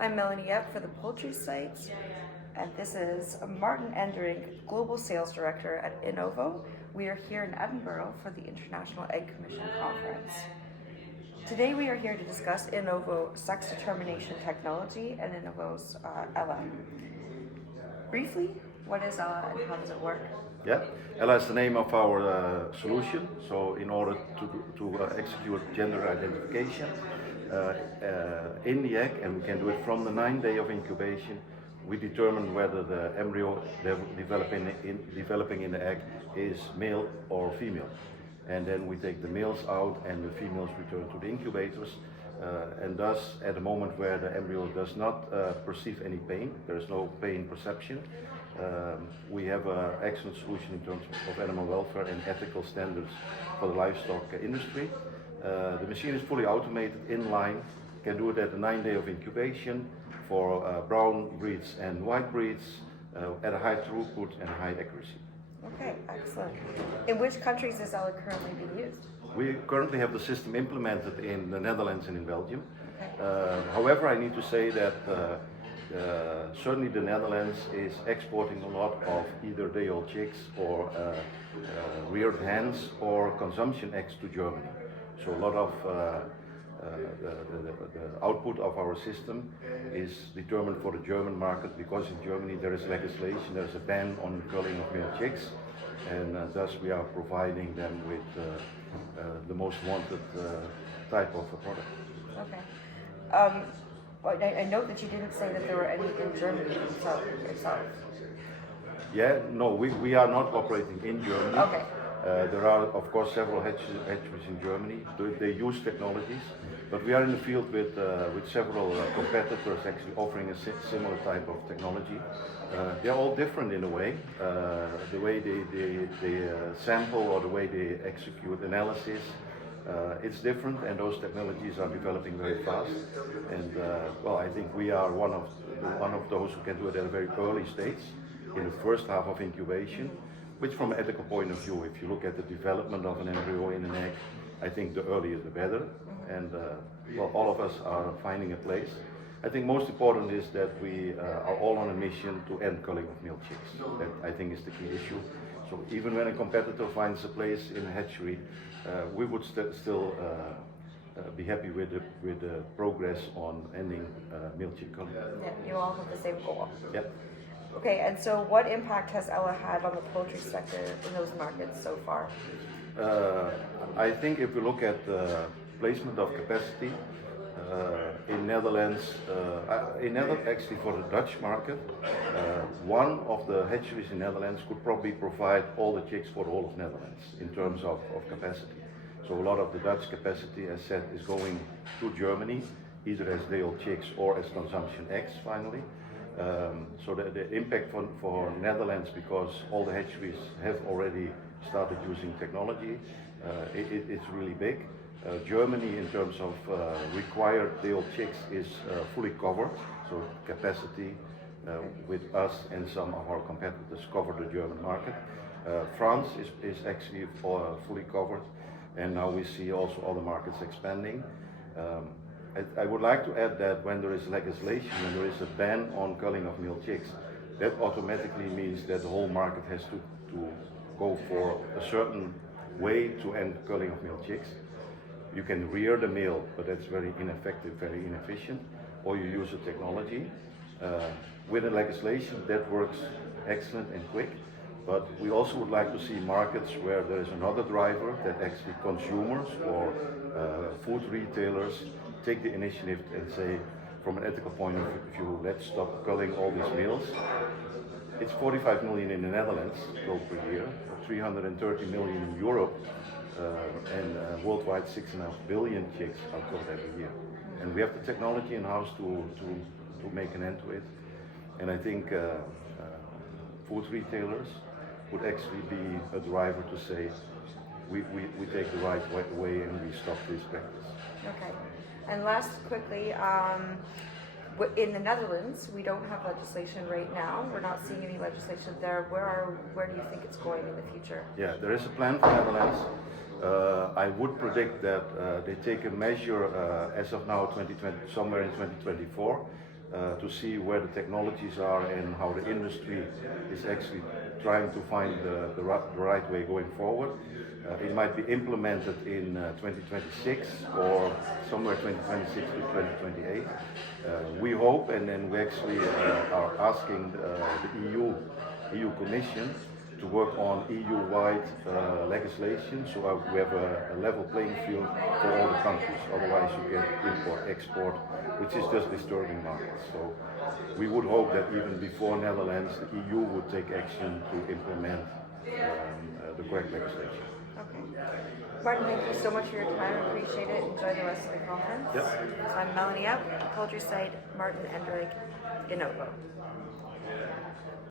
I'm Melanie Epp for the poultry sites, and this is Martin Enderink, Global Sales Director at Innovo. We are here in Edinburgh for the International Egg Commission Conference. Today we are here to discuss Innovo sex determination technology and Innovo's Ella. Briefly, what is Ella and how does it work? Yeah, Ella is the name of our solution. So in order to execute gender identification in the egg, and we can do it from the 9th day of incubation, we determine whether the embryo developing in the egg is male or female. And then we take the males out and the females return to the incubators. And thus, at the moment where the embryo does not perceive any pain, there is no pain perception, we have an excellent solution in terms of animal welfare and ethical standards for the livestock industry. The machine is fully automated, in line, can do it at the 9th day of incubation for brown breeds and white breeds at a high throughput and high accuracy. Okay, excellent. In which countries is Ella currently being used? We currently have the system implemented in the Netherlands and in Belgium. Okay. However, I need to say that certainly the Netherlands is exporting a lot of either day-old chicks or reared hens or consumption eggs to Germany. So a lot of the output of our system is determined for the German market, because in Germany there is legislation, there's a ban on culling of male chicks, and thus we are providing them with the most wanted type of a product. Okay. I note that you didn't say that there were any in Germany yourself. Yeah, no, we are not operating in Germany. Okay. There are, of course, several hatcheries in Germany. They use technologies, but we are in the field with several competitors actually offering a similar type of technology. They're all different in a way. The way they sample or the way they execute analysis, it's different, and those technologies are developing very fast. And well, I think we are one of those who can do it at a very early stage, in the first half of incubation. Which, from an ethical point of view, if you look at the development of an embryo in an egg, I think the earlier the better. And well, all of us are finding a place. I think most important is that we are all on a mission to end culling of male chicks. That, I think, is the key issue. So even when a competitor finds a place in a hatchery, we would still be happy with the progress on ending male chick culling. Yeah, you all have the same goal. Yep. Okay, and so what impact has Ella had on the poultry sector in those markets so far? I think if we look at the placement of capacity in Netherlands, actually for the Dutch market, one of the hatcheries in Netherlands could probably provide all the chicks for the whole of Netherlands in terms of capacity. So a lot of the Dutch capacity, as said, is going to Germany, either as day-old chicks or as consumption eggs finally. So the impact for Netherlands, because all the hatcheries have already started using technology, it's really big. Germany, in terms of required day-old chicks, is fully covered. So capacity with us and some of our competitors cover the German market. France is actually fully covered, and now we see also other markets expanding. I would like to add that when there is legislation, when there is a ban on culling of male chicks, that automatically means that the whole market has to go for a certain way to end culling of male chicks. You can rear the male, but that's very ineffective, very inefficient, or you use a technology. With the legislation, that works excellent and quick, but we also would like to see markets where there is another driver, that actually consumers or food retailers take the initiative and say, from an ethical point of view, let's stop culling all these males. It's 45 million in the Netherlands killed per year, 330 million in Europe, and worldwide 6.5 billion chicks are killed every year. And we have the technology in-house to make an end to it. And I think food retailers would actually be a driver to say, we take the right way and we stop this practice. Okay. And last, quickly, in the Netherlands, we don't have legislation right now. We're not seeing any legislation there. Where do you think it's going in the future? Yeah, there is a plan for Netherlands. I would predict that they take a measure as of now, somewhere in 2024, to see where the technologies are and how the industry is actually trying to find the right way going forward. It might be implemented in 2026 or somewhere 2026 to 2028. We hope, and then we actually are asking the EU Commission to work on EU-wide legislation, so we have a level playing field for all the countries. Otherwise, you get import-export, which is just disturbing markets. So we would hope that even before Netherlands, the EU would take action to implement the correct legislation. Okay. Martin, thank you so much for your time. I appreciate it. Enjoy the rest of the conference. Yep. So I'm Melanie Out, Poultry Site, Martin Enderink, Innovo.